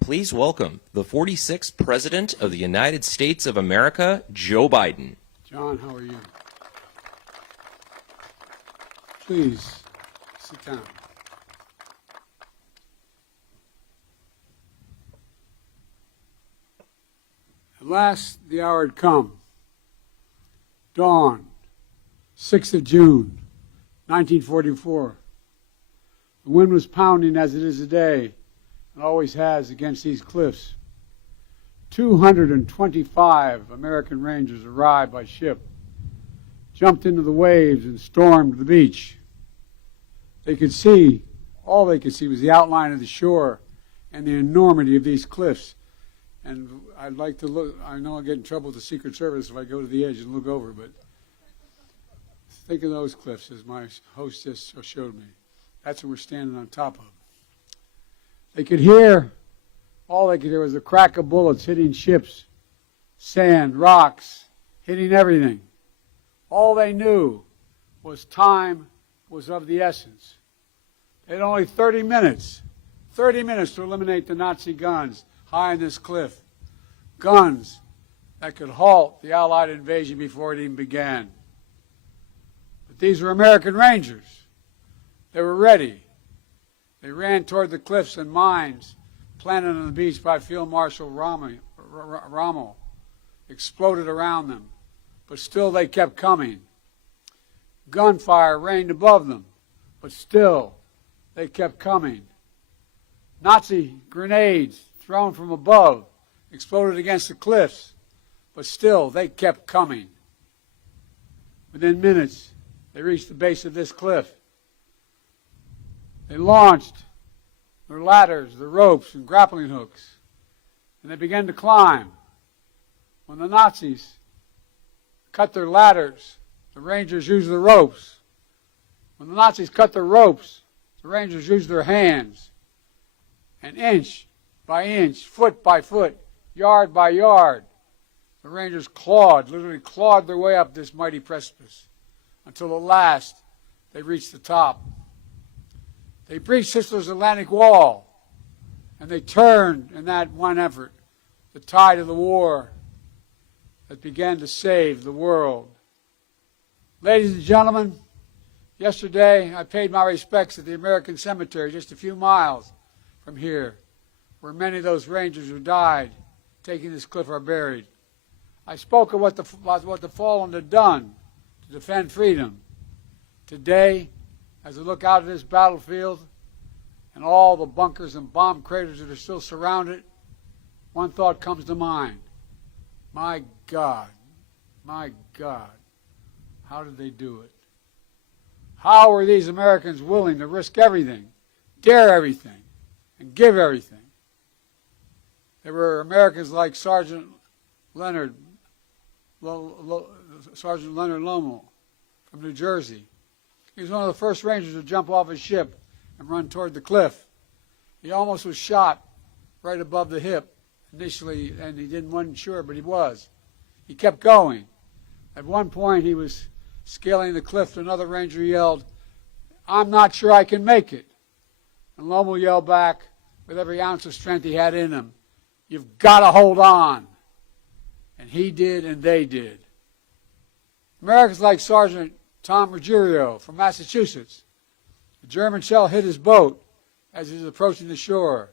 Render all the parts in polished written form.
Please welcome the 46th President of the United States of America, Joe Biden. John, how are you? Please, sit down. At last, the hour had come. Dawn, 6th of June, 1944. The wind was pounding as it is today, and always has against these cliffs. 225 American Rangers arrived by ship, jumped into the waves, and stormed the beach. They could see, all they could see was the outline of the shore and the enormity of these cliffs. And I'd like to look, I know I'll get in trouble with the Secret Service if I go to the edge and look over, but think of those cliffs as my host just showed me. That's what we're standing on top of. They could hear, all they could hear was the crack of bullets hitting ships, sand, rocks, hitting everything. All they knew was time was of the essence. They had only 30 minutes to eliminate the Nazi guns high on this cliff. Guns that could halt the Allied invasion before it even began. But these were American Rangers. They were ready. They ran toward the cliffs and mines planted on the beach by Field Marshal Rommel, exploded around them, but still they kept coming. Gunfire rained above them, but still they kept coming. Nazi grenades thrown from above exploded against the cliffs, but still they kept coming. Within minutes, they reached the base of this cliff. They launched their ladders, their ropes, and grappling hooks, and they began to climb. When the Nazis cut their ladders, the Rangers used the ropes. When the Nazis cut their ropes, the Rangers used their hands. And inch by inch, foot by foot, yard by yard, the Rangers literally clawed their way up this mighty precipice until at last they reached the top. They breached Hitler's Atlantic Wall, and they turned in that one effort the tide of the war that began to save the world. Ladies and gentlemen, yesterday I paid my respects at the American Cemetery just a few miles from here, where many of those Rangers who died taking this cliff are buried. I spoke of what the fallen had done to defend freedom. Today, as I look out at this battlefield and all the bunkers and bomb craters that are still surrounded, one thought comes to mind. My God, how did they do it? How were these Americans willing to risk everything, dare everything, and give everything? There were Americans like Sergeant Leonard Lommel from New Jersey. He was one of the first Rangers to jump off his ship and run toward the cliff. He almost was shot right above the hip initially, and wasn't sure, but he was. He kept going. At one point, he was scaling the cliff, and another Ranger yelled, "I'm not sure I can make it." And Lommel yelled back with every ounce of strength he had in him, "You've got to hold on." And he did, and they did. Americans like Sergeant Tom Ruggiero from Massachusetts. A German shell hit his boat as he was approaching the shore.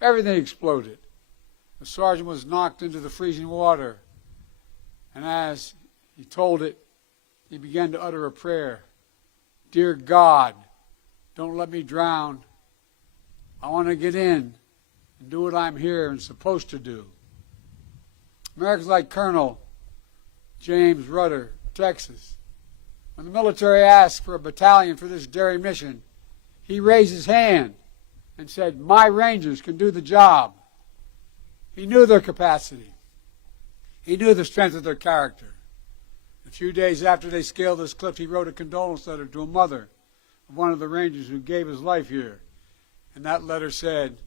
Everything exploded. The sergeant was knocked into the freezing water. And as he told it, he began to utter a prayer. "Dear God, don't let me drown. I want to get in and do what I'm here and supposed to do." Americans like Colonel James Rudder, Texas. When the military asked for a battalion for this daring mission, he raised his hand and said, "My Rangers can do the job." He knew their capacity. He knew the strength of their character. A few days after they scaled this cliff, he wrote a condolence letter to a mother of one of the Rangers who gave his life here. And that letter said,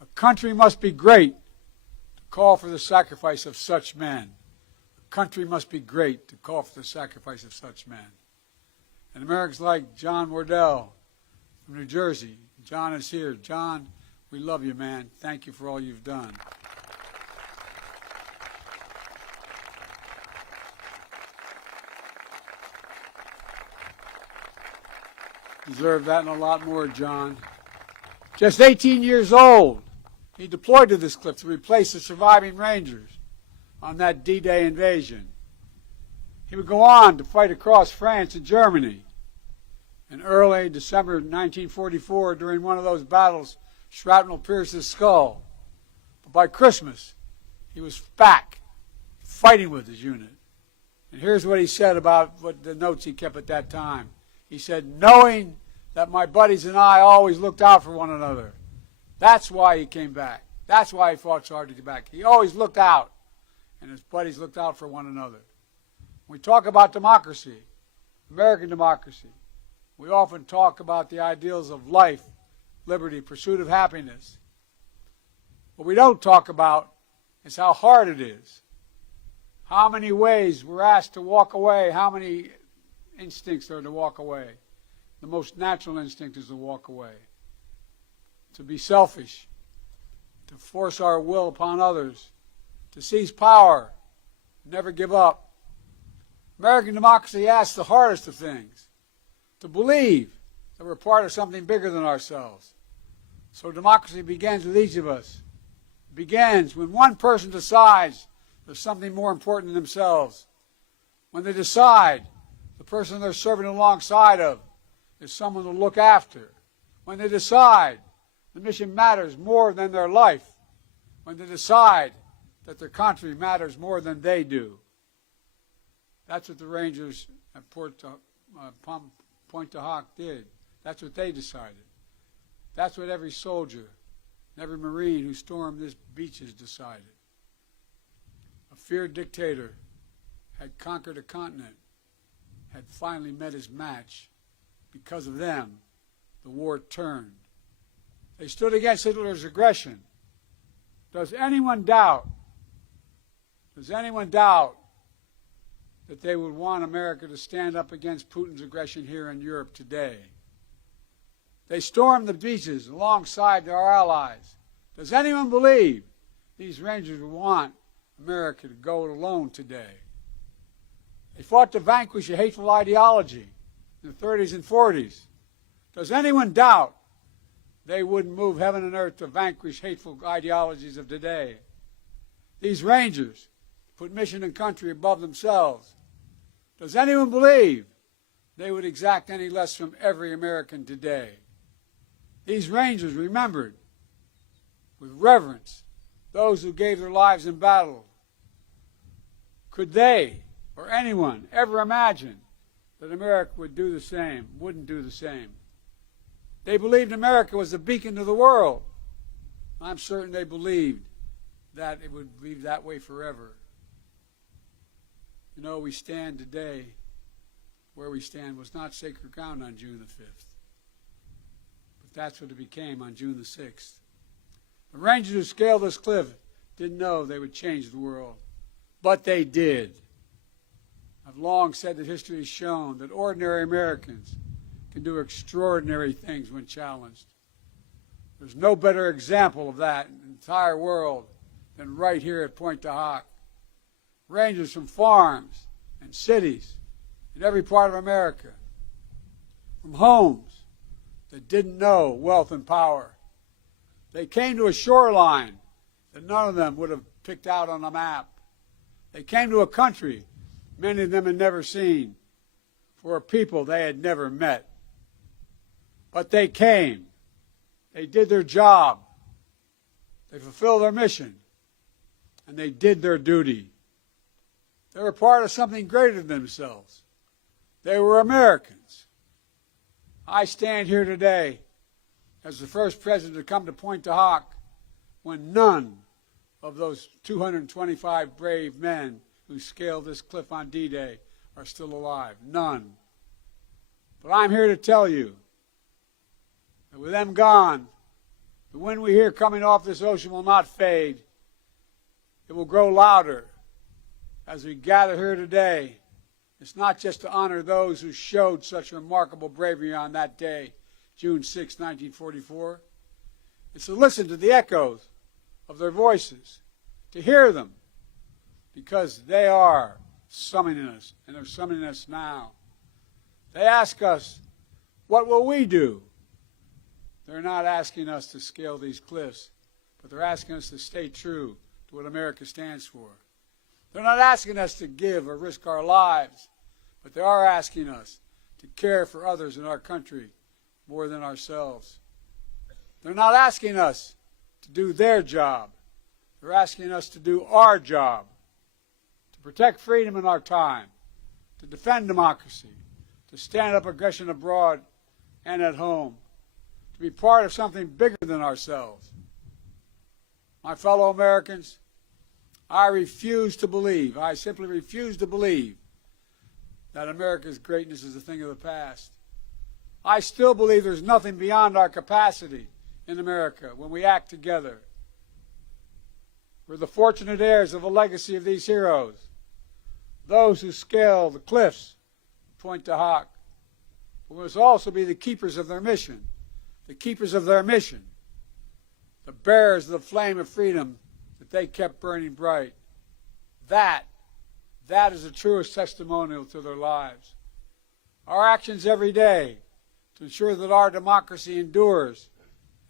"A country must be great to call for the sacrifice of such men. A country must be great to call for the sacrifice of such men. And Americans like John Wardell from New Jersey. John is here. John, we love you, man. Thank you for all you've done. Deserve that and a lot more, John. Just 18 years old, he deployed to this cliff to replace the surviving Rangers on that D-Day invasion. He would go on to fight across France and Germany. In early December 1944, during one of those battles, shrapnel pierced his skull. But by Christmas, he was back, fighting with his unit. And here's what he said about what the notes he kept at that time. He said, knowing that my buddies and I always looked out for one another. That's why he came back. That's why he fought so hard to get back. He always looked out, and his buddies looked out for one another. When we talk about democracy, American democracy, we often talk about the ideals of life, liberty, pursuit of happiness. What we don't talk about is how hard it is. How many ways we're asked to walk away, how many instincts are to walk away. The most natural instinct is to walk away, to be selfish, to force our will upon others, to seize power, never give up. American democracy asks the hardest of things, to believe that we're part of something bigger than ourselves. So democracy begins with each of us. It begins when one person decides there's something more important than themselves. When they decide the person they're serving alongside of is someone to look after. When they decide the mission matters more than their life. When they decide that their country matters more than they do. That's what the Rangers at Pointe du Hoc did. That's what they decided. That's what every soldier and every Marine who stormed this beaches decided. A feared dictator had conquered a continent, had finally met his match. Because of them, the war turned. They stood against Hitler's aggression. Does anyone doubt that they would want America to stand up against Putin's aggression here in Europe today? They stormed the beaches alongside our allies. Does anyone believe these Rangers would want America to go it alone today? They fought to vanquish a hateful ideology in the 30s and 40s. Does anyone doubt they wouldn't move heaven and earth to vanquish hateful ideologies of today? These Rangers put mission and country above themselves. Does anyone believe they would exact any less from every American today? These Rangers remembered with reverence those who gave their lives in battle. Could they or anyone ever imagine that America would do the same, wouldn't do the same? They believed America was the beacon to the world. I'm certain they believed that it would be that way forever. You know, we stand today, where we stand was not sacred ground on June the 5th. But that's what it became on June the 6th. The Rangers who scaled this cliff didn't know they would change the world. But they did. I've long said that history has shown that ordinary Americans can do extraordinary things when challenged. There's no better example of that in the entire world than right here at Pointe du Hoc. Rangers from farms and cities in every part of America, from homes that didn't know wealth and power. They came to a shoreline that none of them would have picked out on a map. They came to a country many of them had never seen, for a people they had never met. But they came. They did their job. They fulfilled their mission. And they did their duty. They were part of something greater than themselves. They were Americans. I stand here today as the first president to come to Pointe du Hoc when none of those 225 brave men who scaled this cliff on D-Day are still alive. None. But I'm here to tell you that with them gone, the wind we hear coming off this ocean will not fade. It will grow louder. as we gather here today, it's not just to honor those who showed such remarkable bravery on that day, June 6, 1944. It's to listen to the echoes of their voices, to hear them, because they are summoning us, and they're summoning us now. They ask us, what will we do? They're not asking us to scale these cliffs, but they're asking us to stay true to what America stands for. They're not asking us to give or risk our lives, but they are asking us to care for others in our country more than ourselves. They're not asking us to do their job. They're asking us to do our job, to protect freedom in our time, to defend democracy, to stand up aggression abroad and at home, to be part of something bigger than ourselves. My fellow Americans, I simply refuse to believe that America's greatness is a thing of the past. I still believe there's nothing beyond our capacity in America when we act together. We're the fortunate heirs of the legacy of these heroes, those who scale the cliffs of Pointe du Hoc. But we must also be the keepers of their mission, the bearers of the flame of freedom that they kept burning bright. That is the truest testimonial to their lives. Our actions every day to ensure that our democracy endures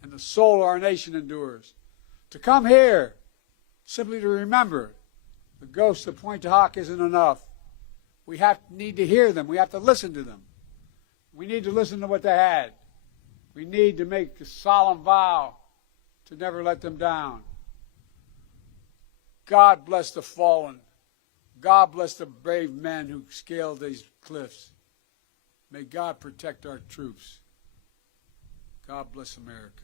and the soul of our nation endures. To come here simply to remember the ghosts of Pointe du Hoc isn't enough. We need to hear them. We have to listen to them. We need to listen to what they had. We need to make a solemn vow to never let them down. God bless the fallen. God bless the brave men who scaled these cliffs. May God protect our troops. God bless America.